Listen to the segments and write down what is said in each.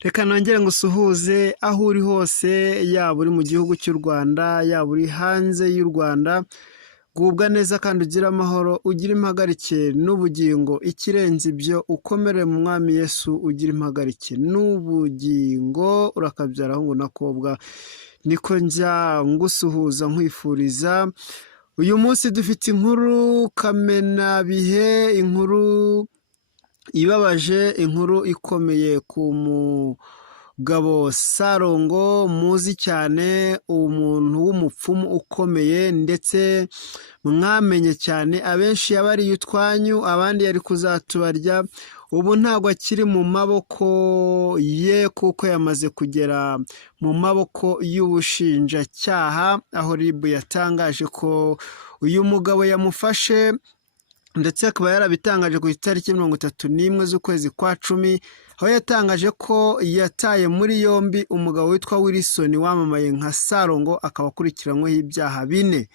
Reka nongere ngusuhuze aho uri hose, yaba uri mu gihugu cy'u Rwanda, yaba uri hanze y'u Rwanda, gubwa neza kandi ugire amahoro, ugire impagarike n'ubugingo, ikirenze ibyo ukomere mu mwami Yesu, ugire impagarike n'ubugingo, urakabyara ahungu n'akobwa, niko njya ngusuhuza nkwifuriza. Uyu munsi dufite inkuru kamenabihe, inkuru ibabaje, inkuru ikomeye ku mugabo Salongo muzi cyane, umuntu w'umupfumu ukomeye ndetse mwamenye cyane, abenshi yabariye utwanyu, abandi yari kuzatubarya. Ubu ntabwo akiri mu maboko ye kuko yamaze kugera mu maboko y'ubushinjacyaha, aho RIB yatangaje ko uyu mugabo yamufashe ndetse akaba yarabitangaje ku itariki 31 z'ukwezi kwa 10, aho yatangaje ko yataye muri yombi umugabo witwa Wilson wamamaye nka Salongo, akaba akurikiranyweho ibyaha 4.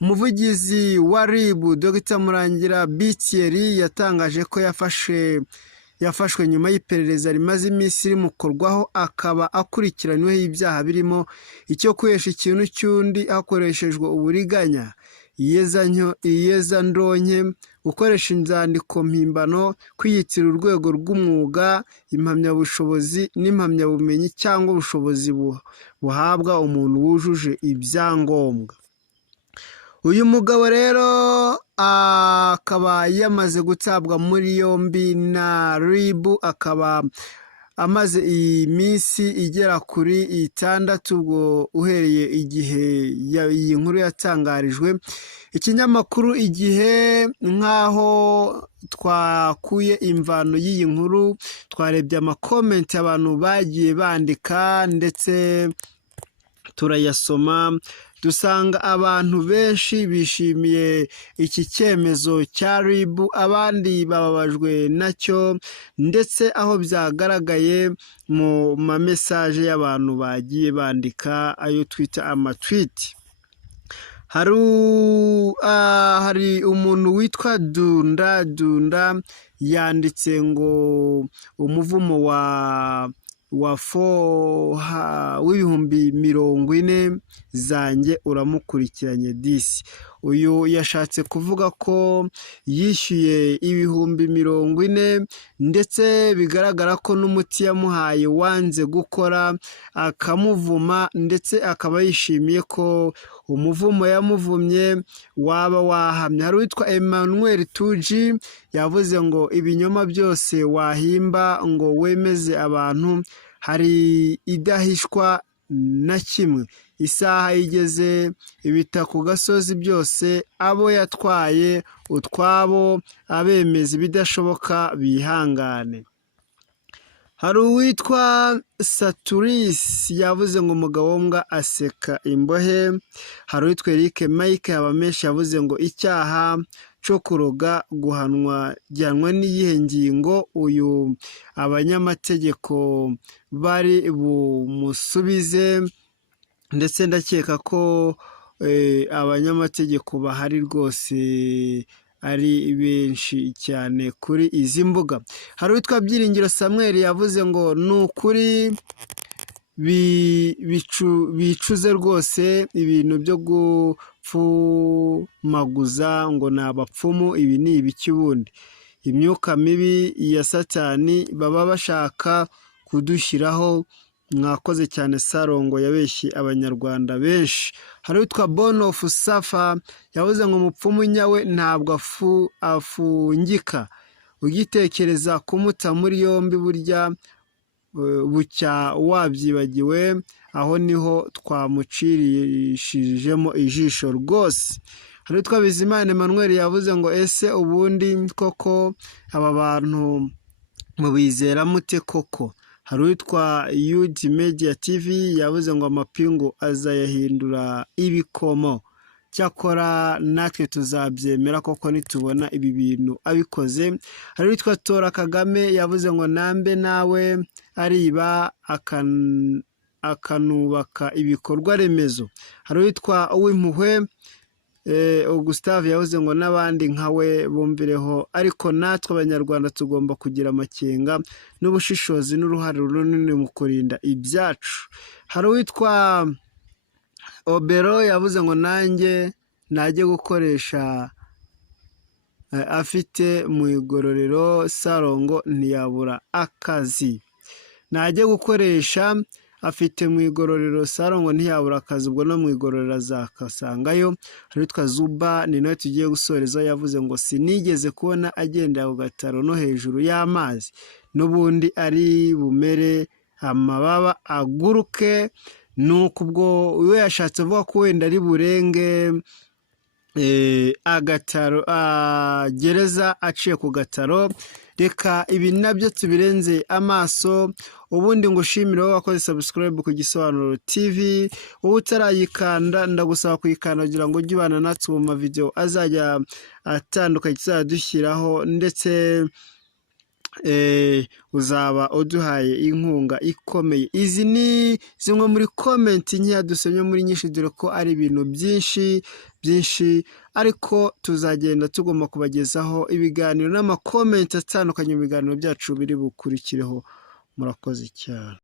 Umuvugizi wa RIB Dr Murangira Bitieri yatangaje ko yafashwe nyuma y'iperereza rimaze iminsi rimukorwaho, akaba akurikiranyweho ibyaha birimo icyo kwesha ikintu cy'undi hakoreshejwe uburiganya, iyezandonke, gukoresha inzandiko mpimbano, kwiyitira urwego rw'umwuga, impamyabushobozi n'impamyabumenyi cyangwa ubushobozi buhabwa umuntu wujuje ibyangombwa. Uyu mugabo rero akaba yamaze gutabwa muri yombi na RIB, akaba amaze iminsi igera kuri 6 ubwo uhereye igihe iyi nkuru yatangarijwe. Ikinyamakuru Igihe, nk'aho twakuye imvano y'iyi nkuru, twarebye amakomenti abantu bagiye bandika ndetse turayasoma, dusanga abantu benshi bishimiye iki cyemezo cya RIB, abandi bababajwe nacyo, ndetse aho byagaragaye mu mamesaje y'abantu bagiye bandika, ayo twita amatwiti. Hari umuntu witwa Dunda yanditse ngo umuvumo w'ibihumbi 40 zanjye uramukurikiranye disi. Uyu yashatse kuvuga ko yishyuye ibihumbi 40 ndetse bigaragara ko n'umuti yamuhaye wanze gukora, akamuvuma ndetse akaba yishimiye ko umuvumo yamuvumye waba wahamye. Hari uwitwa Emmanuel Tuji yavuze ngo ibinyoma byose wahimba ngo wemeze abantu, hari idahishwa na kimwe. Isaha igeze ibita ku gasozi byose, abo yatwaye utwabo abemeza ibidashoboka bihangane. Hari uwitwa Saturis yavuze ngo umugabo mbwa aseka imbohe. Hari uwitwa Eric Mike Habamenshi yavuze ngo icyaha cyo kuroga gihanwa n'iyihe ngingo. Uyu abanyamategeko bari bumusubize, ndetse ndakeka ko abanyamategeko bahari rwose ari benshi cyane kuri izi mbuga. Hari uwitwa Byiringiro Samuel yavuze ngo ni ukuri bicuze rwose ibintu byo gupfumaguza ngo ni abapfumu, ibi ni ibiki ubundi? Imyuka mibi ya Satani baba bashaka kudushyiraho. Mwakoze cyane Salongo yabeshye abanyarwanda benshi. Hari uwitwa Bone of Safa yavuze ngo umupfumu nyawe ntabwo afungika, ugitekereza kumuta muri yombi burya bucya wabyibagiwe, aho niho twamucirishijemo ijisho rwose. Hari uwitwa Bizimana Emmanuel yavuze ngo ese ubundi koko aba bantu mubizera mute koko? Hari uwitwa UD Media TV yavuze ngo amapingu azayahindura ibikomo, cyakora natwe tuzabyemera koko nitubona ibi bintu abikoze. Hari uwitwa Tora Kagame yavuze ngo nambe nawe ariba akanubaka ibikorwa remezo. Hari uwitwa Uwimpuhwe Gustave yavuze ngo n'abandi nkawe bumvireho, ariko natwe abanyarwanda tugomba kugira amakenga n'ubushishozi n'uruhare runini mu kurinda ibyacu. Hari uwitwa Obero yavuze ngo nanjye najye gukoresha afite mu igororero salongo ntiyabura akazi. Najye gukoresha afite mu igororero salongo ntiyabura akazi, ubwo no mu igororero azakasangayo. Witwa Zuba ni nawe tugiye gusoreza, yavuze ngo sinigeze kubona agendera ku gataro no hejuru y'amazi, n'ubundi ari bumere amababa aguruke. Nuko ubwo we yashatse avuga ko wenda ari burenge agataro, gereza aciye ku gataro. Reka ibi nabyo tubirenze amaso. Ubundi ngo ushimire wowe wakoze subscribe ku Gisobanuro TV, wowe utarayikanda ndagusaba kuyikanda kugira ngo ujye ubana natwe mu mavideo azajya atandukanye tuzajya dushyiraho, ndetse uzaba uduhaye inkunga ikomeye. Izi ni zimwe muri komenti nkeya dusomye muri nyinshi, dore ko ari ibintu byinshi, ariko tuzagenda tugomba kubagezaho ibiganiro n'amakomenti atandukanye mu biganiro byacu biri bukurikireho. Murakoze cyane.